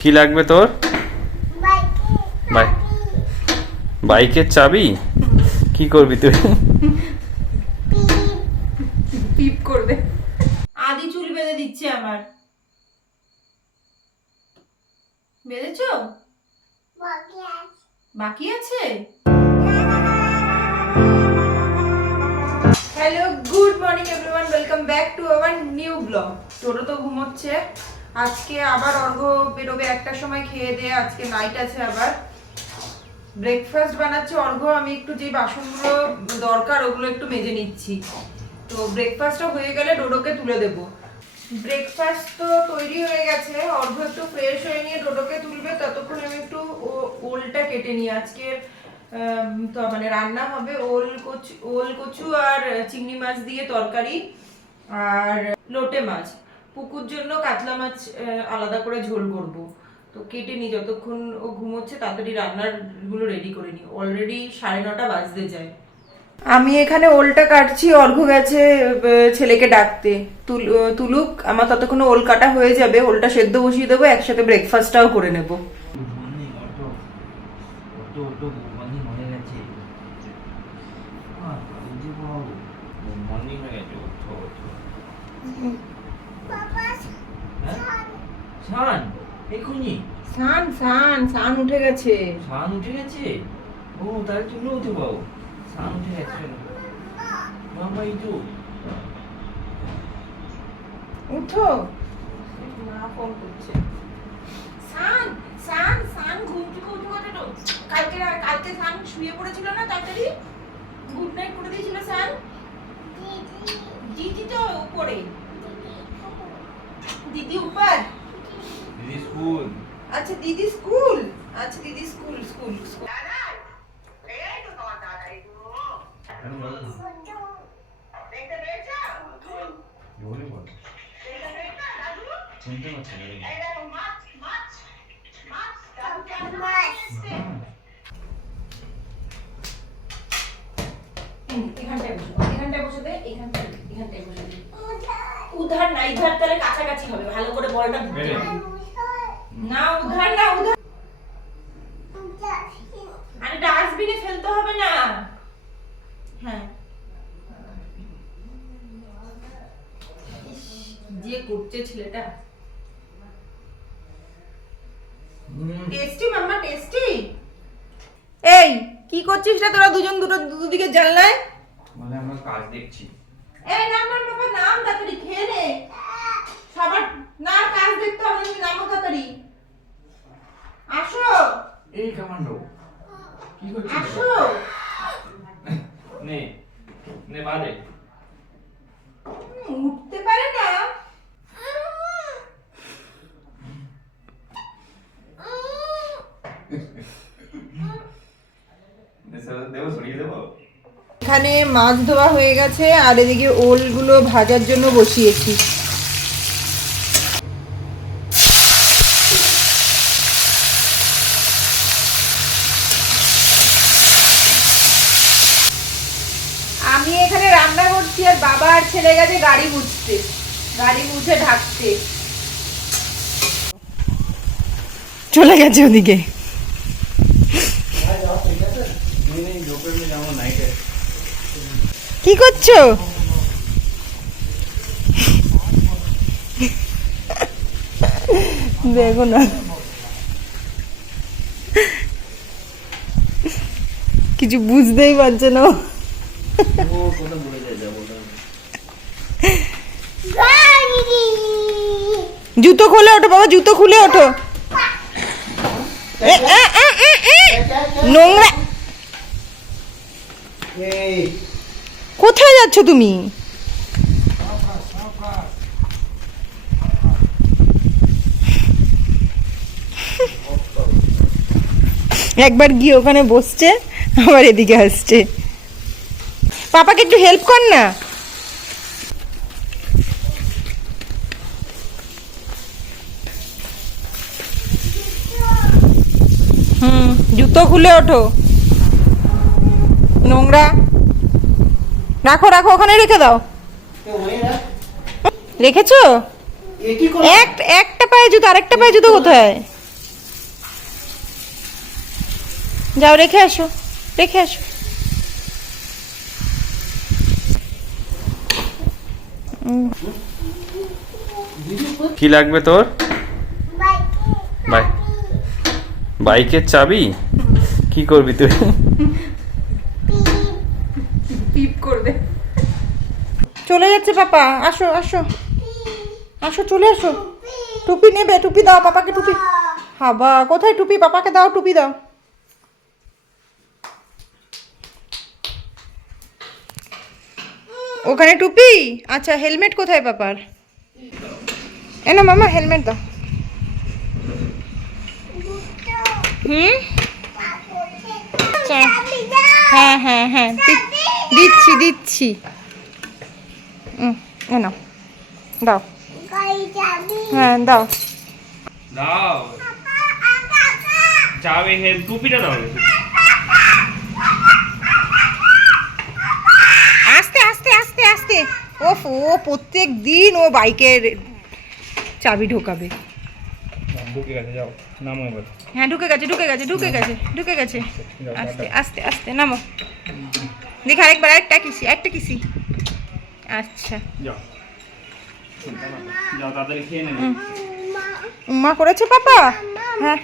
কি লাগবে তোর? বাই বাইকের চাবি? কি করবি তুই? করবে। আদি চুল বেঁধে দিচ্ছে আমার। বেঁধেছো? বাকি আছে? Hello good morning everyone welcome back to our new blog Toto তো ঘুমোচ্ছে। আজকে আবার অর্ঘ বেরোবে একটা সময় খেয়ে দিয়ে আজকে নাইট আছে আবার। ব্রেকফাস্ট বানাচ্ছে অর্ঘ আমি একটু যে বাসনগুলো দরকার ওগুলো একটু মেজে নিচ্ছি। তো ব্রেকফাস্টটা হয়ে গেলে ডোডোকে তুলে দেব। ব্রেকফাস্ট তো তৈরি হয়ে গেছে অর্ঘ একটু ফ্রেশ হয়ে নিয়ে ডোডোকে তুলবে, ততক্ষণ আমি একটু ওলটা কেটে নিই। আজকের তো মানে রান্না হবে ওল কচু ওল কচু আর চিংড়ি মাছ দিয়ে তরকারি আর লোটে মাছ। পুকুর জন্য কাতলা মাছ আলাদা করে ঝোল করব। তো কেটে নি যতক্ষণ ও ঘুমোচ্ছে তাড়াতাড়ি রান্নারগুলো রেডি করে নি অলরেডি সাড়ে নটা বাজতে যায়। আমি এখানে ওলটা কাটছি, অর্ঘ গেছে ছেলেকে ডাকতে। তুল- তুলুক, আমার ততক্ষণ ওল কাটা হয়ে যাবে, ওলটা সেদ্ধ বসিয়ে দেবো, একসাথে ব্রেকফাস্টটাও করে নেব মর্নিং অটো অটো অটো মর্নিং হয়ে গেছে মর্নিং হয়ে গেছে ওঠো ওঠো হ্যাঁ এখনই সান সান সান উঠে গেছে। শান উঠে গেছে? ও তাহলে তুমিও উঠে পাও শান উঠে গেছে এই তো। উঠো। মা ফোন করছে। সান সান সান ঘুম থেকে উঠে কথা তো কালকে কালকে সান শুয়ে পড়েছিল না তাড়াতাড়ি? গুড নাইট করে দিয়েছিল সান দিদি তো উপরে। দিদি উপর। দিদি স্কুল। আচ্ছা দিদি স্কুল? আচ্ছা দিদি স্কুল স্কুল স্কুল। শুনতে পাচ্ছি এখানটায় বসে এখানটায় বসে দে এখানটায় এখানটায় বসে দে উধার না ইধার তাহলে কাছাকাছি হবে ভালো করে বলটা না উধার না উধার। আরে ডাস্টবিনে ফেলতে হবে না। হ্যাঁ। যে করছে ছেলেটা। Tasty mamma tasty. এই কি করছিস রে তোরা দুজন দুটো দুদিকে জানলায়? মানে আমরা কাজ দেখছি। এই নাম নাম বাবা নাম তাড়াতাড়ি খেয়ে নে। সবার না কাজ দেখতে হবে তুমি নামো তাড়াতাড়ি। আসো। এই কামান্ডো। কি করছিস আসো। নে নে হুম, উঠতে পারে না। দেবো সরিয়ে দেবো? এখানে মাছ ধোয়া হয়ে গেছে আর এদিকে ওলগুলো ভাজার জন্য বসিয়েছি আমি এখানে রান্না করছি আর বাবা আর ছেলে গেছে গাড়ি মুছতে গাড়ি মুছে ঢাকতে চলে গেছে ওদিকে। কি করছ? দেখো না। কিছু বুঝতেই পারছে না ও। ও কোথা বলে যায় যাব জুতো খুলে ওঠো, বাবা, জুতো খুলে ওঠো। নোংরা। কোথায় যাচ্ছ তুমি? একবার গিয়ে ওখানে বসছে, আবার এদিকে আসছে। পাপাকে একটু হেল্প কর না হুম জুতো খুলে ওঠো। নোংরা। রাখো রাখো ওখানে রেখে দাও। রেখেছো? এক একটা পায়ে জুতো আরেকটা পায়ে জুতো কোথায়? যাও রেখে আসো রেখে আসো। কি লাগবে তোর? বাই বাইকের চাবি? কি করবি তুই? টিপ করবে। চলে যাচ্ছে পাপা আসো আসো। আসো চলে আসো। টুপি নেবে টুপি দাও পাপাকে টুপি। হাবা কোথায় টুপি? পাপাকে দাও টুপি দাও। ওখানে টুপি? আচ্ছা হেলমেট কোথায় পাপার? এ না মামা হেলমেট দাও। হুম? আচ্ছা। হ্যাঁ হ্যাঁ হ্যাঁ। দিচ্ছি দিচ্ছি। হুম নাও। দাও। হ্যাঁ দাও। দাও। চাবি হে টুপিটা দাও আস্তে আস্তে আস্তে আস্তে। ওফ ও প্রত্যেক দিন ও বাইকের চাবি ঢোকাবে। ঢুকে গেছে যাও নামো এবার। হ্যাঁ ঢুকে গেছে ঢুকে গেছে ঢুকে গেছে ঢুকে গেছে। আস্তে আস্তে আস্তে নামো। দেখি আরেকবার আরেকটা কিসি একটা কিসি। আচ্ছা। যাও। যাও তাড়াতাড়ি খেয়ে নেবে। উম্মা করেছে পাপা? হ্যাঁ।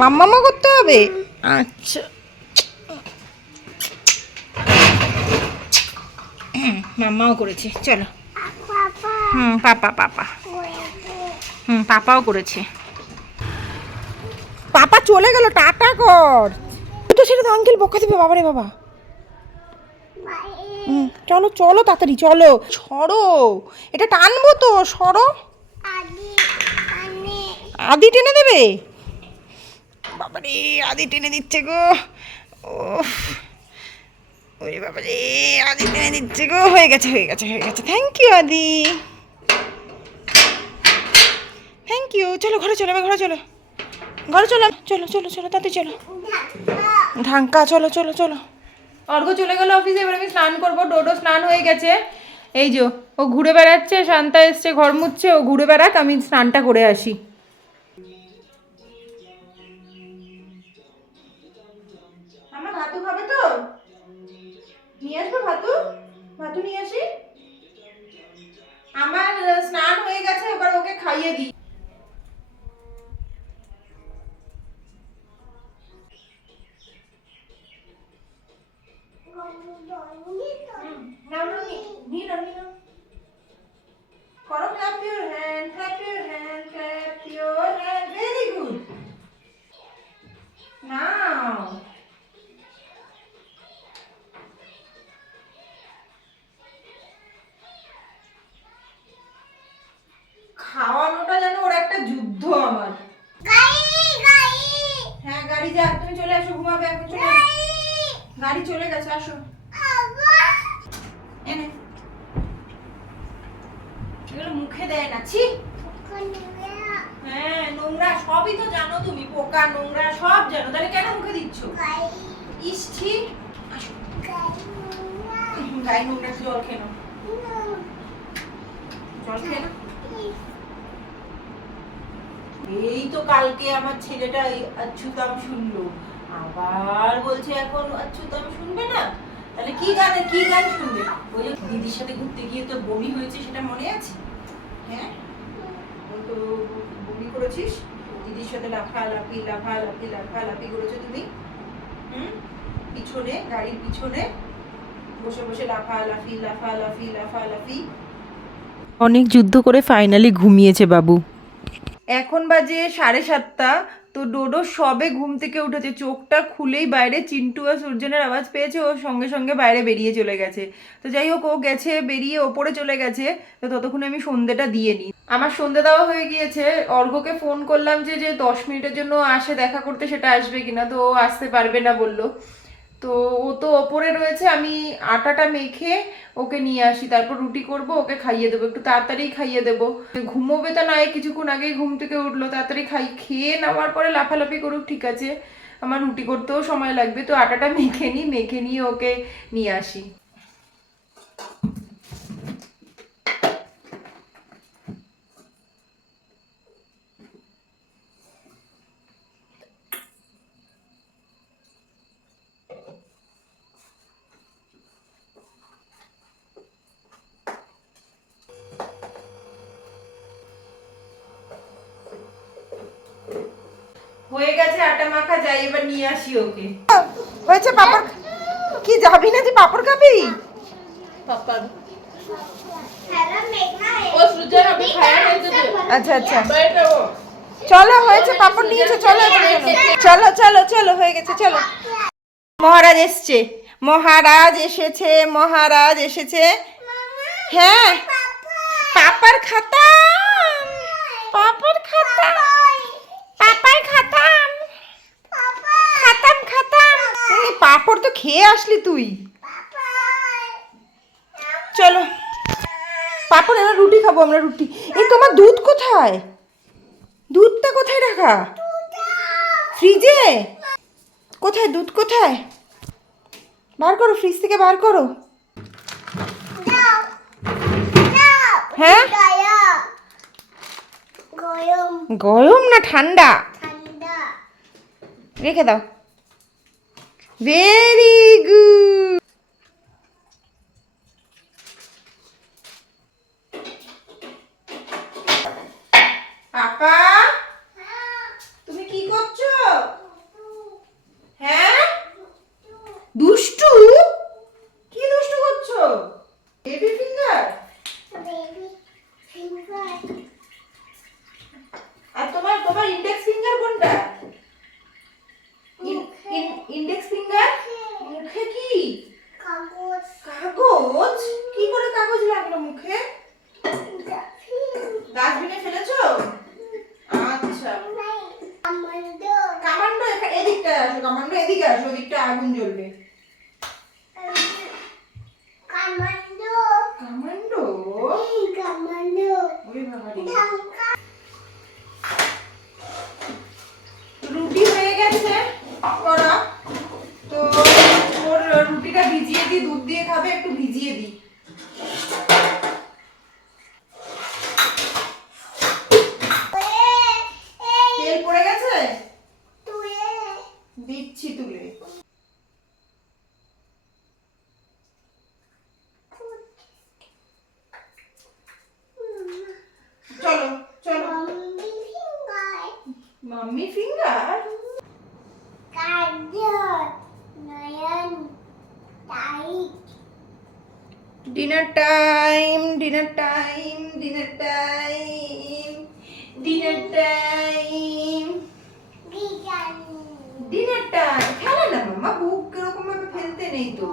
মাম্মামা করতে হবে? আচ্ছা। মাম্মাও করেছে চলো। হুম পাপা পাপা। হুম, পাপাও করেছে। পাপা চলে গেল, টাটা কর। তো সেটা তো আঙ্কেল বকা দেবে, বাবারে বাবা। হুম, চলো চলো তাড়াতাড়ি, চলো। সরো। এটা টানবো তো, সরো। আদি টেনে দেবে? বাবারে, আদি টেনে দিচ্ছে গো। ও ওরে বাবারে, আদি টেনে দিচ্ছে গো। হয়ে গেছে হয়ে গেছে হয়ে গেছে। Thank you Adi. Thank you চলো, ঘরে চলো ঘরে চলো। ঘরে চলো চলো চলো চলো, তাতে চলো। ঢাঙ্কা, চলো চলো চলো। অর্ঘ চলে গেল অফিসে, এবার আমি স্নান করব। ডোডো স্নান হয়ে গেছে। এই যে, ও ঘুরে বেড়াচ্ছে, শান্তা এসছে, ঘর মুছছে, ও ঘুরে বেড়াক, আমি স্নানটা করে আসি। ভাতু খাবে তো? নিয়ে আসব ভাতু নিয়ে আসি? আমার স্নান হয়ে গেছে, এবার ওকে খাইয়ে দিই। নাও, নাও, নি- নিয়ে নাও, নিয়ে নাও। করো clap your hand, clap your hand, clap your hand. Very good. Now. খাওয়ানোটা যেন ওর একটা যুদ্ধ আমার হ্যাঁ গাড়ি যা তুমি চলে আসো ঘুমাবে এখন চলে আসো। গাড়ি চলে গেছে আসো এনে এগুলো মুখে দেয় না ছি হ্যাঁ নোংরা সবই তো জানো তুমি পোকা নোংরা সব জানো তাহলে কেন মুখে দিচ্ছ ছি গায়ে নোংরা জল খেয়ে নাও। এই তো কালকে আমার ছেলেটা অচ্যুতাম শুনলো। আবার বলছে এখন অচ্যুতাম শুনবে না? তাহলে কি গানে, কি গান শুনবে? ওই যে দিদির সাথে ঘুরতে গিয়ে তো বমি হয়েছে সেটা মনে আছে? হ্যাঁ? তো, বমি করেছিস? দিদির সাথে লাফালাফি লাফালাফি লাফালাফি করেছ তুমি? হুম? পিছনে গাড়ির পিছনে। বসে বসে লাফালাফি লাফালাফি লাফালাফি অনেক যুদ্ধ করে ফাইনালি ঘুমিয়েছে বাবু। এখন বাজে সাড়ে সাতটা তো ডোডো সবে ঘুম থেকে উঠেছে। চোখটা খুলেই বাইরে চিন্টু আর সূর্যনের আওয়াজ পেয়েছে ও সঙ্গে সঙ্গে বাইরে বেরিয়ে চলে গেছে। তো যাই হোক ও গেছে বেরিয়ে ওপরে চলে গেছে তো ততক্ষণে আমি সন্ধেটা দিয়ে নিই। আমার সন্ধে দেওয়া হয়ে গিয়েছে। অর্ঘকে ফোন করলাম যে যে দশ মিনিটের জন্য আসে দেখা করতে সেটা আসবে কিনা তো ও আসতে পারবে না বলল। তো ও তো ওপরে রয়েছে, আমি আটাটা মেখে ওকে নিয়ে আসি। তারপর রুটি করব, ওকে খাইয়ে দেবো। একটু তাড়াতাড়ি খাইয়ে দেবো। ঘুমোবে তো নয় কিছুক্ষণ আগেই ঘুম থেকে উঠল। তাড়াতাড়ি খাই, খেয়ে নেওয়ার পরে লাফালাফি করুক, ঠিক আছে। আমার রুটি করতেও সময় লাগবে, তো আটাটা মেখে নিই মেখে নিয়ে ওকে নিয়ে আসি হয়ে গেছে আটা মাখা যাই এবার নিয়ে আসি ওকে হয়েছে পাপড় কি যাবি না তুই পাপড় খাবি আচ্ছা আচ্ছা। চলো, হয়েছে, পাপড় নিয়েছে, চলো চলো। চলো চলো হয়ে গেছে, চলো। মহারাজ এসছে। মহারাজ এসেছে মহারাজ এসেছে। হ্যাঁ। পাপার খাতা। পাপার খাতা। পাপার খাতাম খাতাম। খাতাম পাপড় তো খেয়ে আসলি তুই। চলো। পাপড় এবার রুটি খাব আমরা, রুটি। এই তোমার দুধ কোথায়? দুধটা কোথায় রাখা? ফ্রিজে? কোথায়, দুধ কোথায়? বার করো, ফ্রিজ থেকে বার করো। হ্যাঁ? গরম না ঠান্ডা? রেখে দাও। ভেরি গুড পাপা তুমি কি করছ হ্যাঁ দুষ্টু কি দুষ্টু করছ বেবি ফিঙ্গার বেবি ফিঙ্গার আর তোমার তোমার ইন্ডেক্স ফিঙ্গার কোনটা ইন্ডেক্স ফিঙ্গার মুখে কি কাগজ কাগজ কি করে কাগজ লাগল মুখে ডাস্টবিনে ফেলেছো আচ্ছা আমাদের কামান্ডো এখা- এদিকটায় আসো কামান্ডো এদিকে আসো ওদিকটা আগুন জ্বলবে কামান্ডো কামান্ডো কামান্ডো ওই বাবারে ঢাকা রুটি হয়ে গেছে করা তো ওর রুটিটা ভিজিয়ে দিই দুধ দিয়ে খাবে ভিজিয়ে দিই তেল পড়ে গেছে দিচ্ছি তুলে চলো চলো mummy finger dinner time dinner time dinner time dinner time dinner time খেলে না মামা, বুক কীরকম ভাবে ফেলতে নেই তো।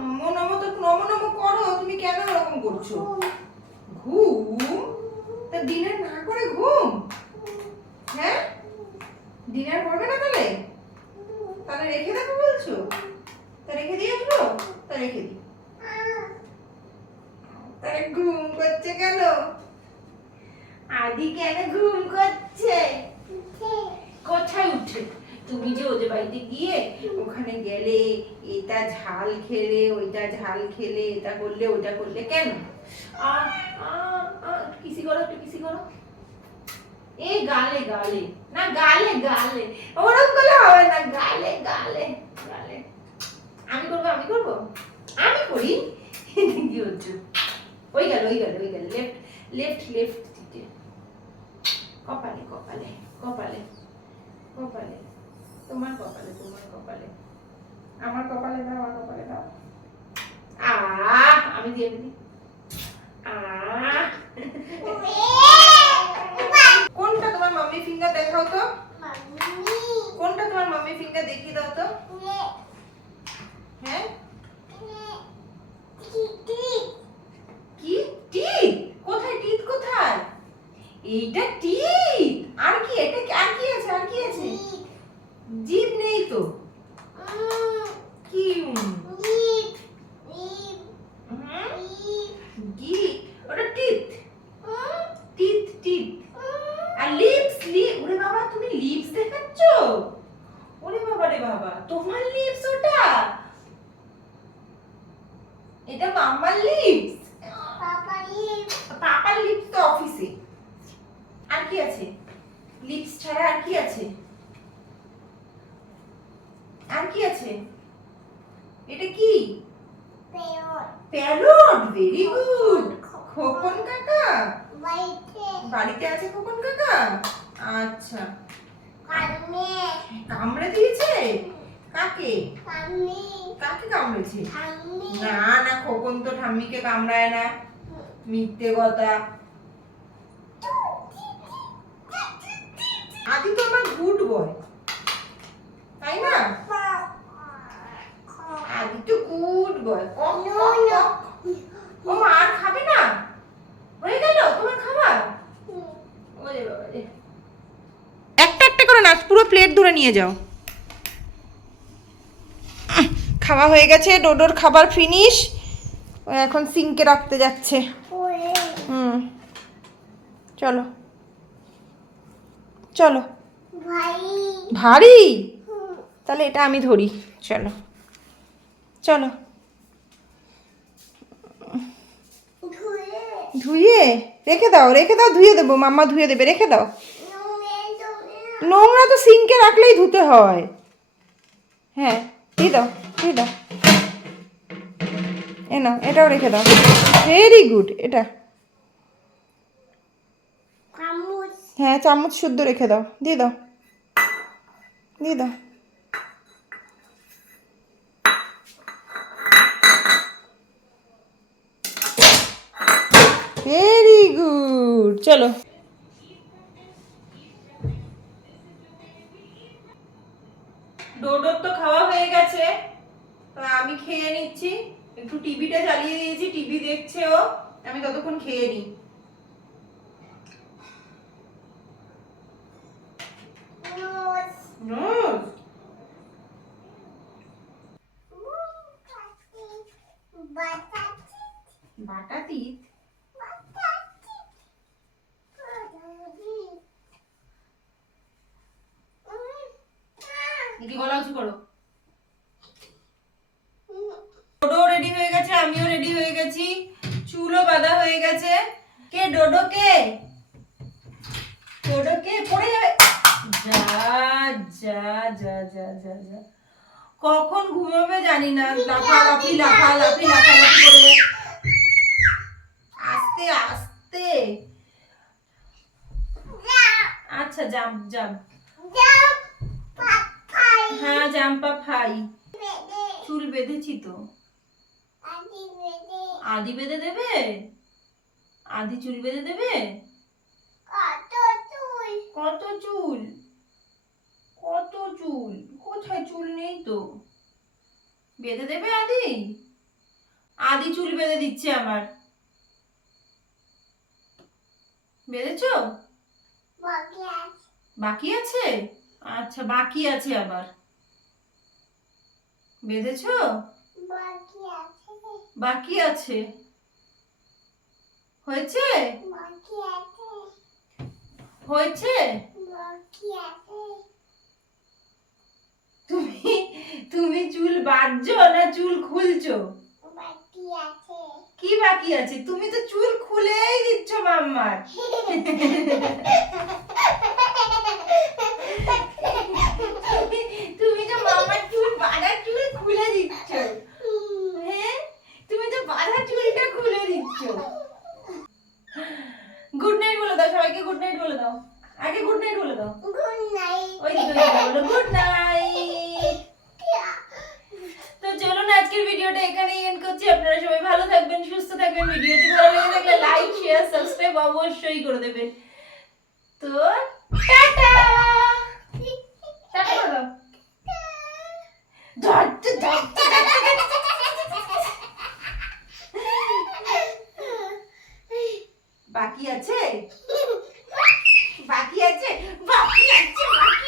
নমো নমো তো নমো নমো করো, তুমি কেন এরকম করছ? ঘুম? তা ডিনার না করে ঘুম? হ্যাঁ? ডিনার করবে না তাহলে? তাহলে রেখে দেবো বলছো? তা রেখে দিয়ে আসব তা রেখে দিই। তাহলে ঘুম করছে কেন? আদি কেন ঘুম করছে? কোথায় উঠে? তুমি যে ওদের বাড়িতে গিয়ে ওখানে গেলে এটা ঝাল খেলে, ওইটা ঝাল খেলে, এটা করলে, ওইটা করলে কেন? কিসি করো একটু, কিসি করো? এই গালে গালে। না, গালে গালে। ওরকম করলে হবে না গালে গালে গালে। আমি করব আমি করব? আমি করি? কি হচ্ছে? ওই গেল ওই গেল ওই গেল। লেফট লেফট লেফট দিকে। কপালে কপালে কপালে কপালে। তোমার কপালে তোমার কপালে। আমার কপালে দাও আমার কপালে দাও। আ আমি দিয়ে দিই কোনটা তোমার মাম্মি ফিঙ্গার দেখাও তো? কোনটা তোমার মাম্মি ফিঙ্গার দেখিয়ে দাও তো? হ্যাঁ? কি টিথ কোথায় টিথ কোথায়? এইটা টিথ আর কি এটা কি- আর কি আছে আর কি আছে? জিভ নেই তো। কি? কি ওটা টিথ টিথ টিথ আর লিপস লিপ ওরে বাবা তুমি লিপস দেখাচ্ছ ওরে বাবা রে বাবা তোমার লিপস ওটা এটা মাম্মার লিপস পাপার লিপস তো অফিসে আর কি আছে লিপস ছাড়া আর কি আছে আর কি আছে এটা কি প্যারট ভেরি গুড খোকন কাকা বাড়িতে আছে খোকন কাকা আচ্ছা কামড়ে দিয়েছে কাকে? কাকে? কামড়েছে? না না খোকন তো ঠাম্মিকে কামড়ায় না। মিথ্যে কথা। আদি তো আমার গুড বয়। তাই না? আদি তো গুড বয়। ও আর খাবে না? হয়ে গেল তোমার খাবার? ওরে বাবা একটা একটা করে নাচ পুরো প্লেট ধরে নিয়ে যাও। খাওয়া হয়ে গেছে, ডোডোর খাবার ফিনিশ ও এখন সিঙ্কে রাখতে যাচ্ছে। হুম। চলো। চলো। ভারী। তাহলে এটা আমি ধরি। চলো। চলো। ধুয়ে? রেখে দাও রেখে দাও, ধুয়ে দেবো। মাম্মা ধুয়ে দেবে, রেখে দাও। নোংরা তো সিঙ্কে রাখলেই ধুতে হয়। হ্যাঁ দিয়ে দাও। দিয়ে দাও এ নাও এটাও রেখে দাও। ভেরি গুড এটা। চামচ। হ্যাঁ চামচ শুদ্ধ রেখে দাও। দিয়ে দাও। দিয়ে দাও। ভেরি গুড চলো। ডোডোর তো খাওয়া হয়ে গেছে। আমি খেয়ে নিচ্ছি। একটু টিভিটা চালিয়ে দিয়েছি, টিভি দেখছে ও। আমি ততক্ষণ খেয়ে নিই। বাটা তিত গলা উঁচু করো ডোডো রেডি হয়ে গেছে আমিও রেডি হয়ে গেছি চুলও বাঁধা হয়ে গেছে। কে, ডোডো কে? ডোডো পড়ে যাবে। যা যা যা যা যা যা। কখন ঘুমাবে জানি না। লাফালাফি লাফালাফি লাফালাফি করে। আস্তে আস্তে। আচ্ছা জাম্প জাম্প। হ্যাঁ জাম্পা ফাই। চুল বেঁধেছি তো। আদি বেঁধে দেবে? আদি চুল বেঁধে দেবে? কত চুল? কত চুল? কোথায় চুল নেই তো? বেঁধে দেবে আদি? আদি চুল বেঁধে দিচ্ছে আমার বেঁধেছ? বাকি আছে? আচ্ছা বাকি আছে আবার। বেঁধেছো? বাকি আছে? হয়েছে? হয়েছে? তুমি তুমি চুল বাঁধছো না চুল খুলছো? কি বাকি আছে? তুমি তো চুল খুলেই দিচ্ছ মাম্মার। তুমি- তো মামার চুল বাঁধা চুল খুলে দিচ্ছ হ্যাঁ তুমি তো বাঁধা চুলটা গুড নাইট বলে দাও সবাইকে গুড নাইট বলে দাও। আগে গুড নাইট বলে দাও। ওই গুড নাইট তো চলুন আজকের ভিডিওটা এখানেই এন্ড করছি। আপনারা সবাই ভালো থাকবেন সুস্থ থাকবেন। ভিডিওটি ভালো লেগে থাকলে লাইক শেয়ার সাবস্ক্রাইব অবশ্যই করে দেবেন। তো টাটা! টাটা দাও বাকি আছে? বাকি আছে? বাকি আছে বাকি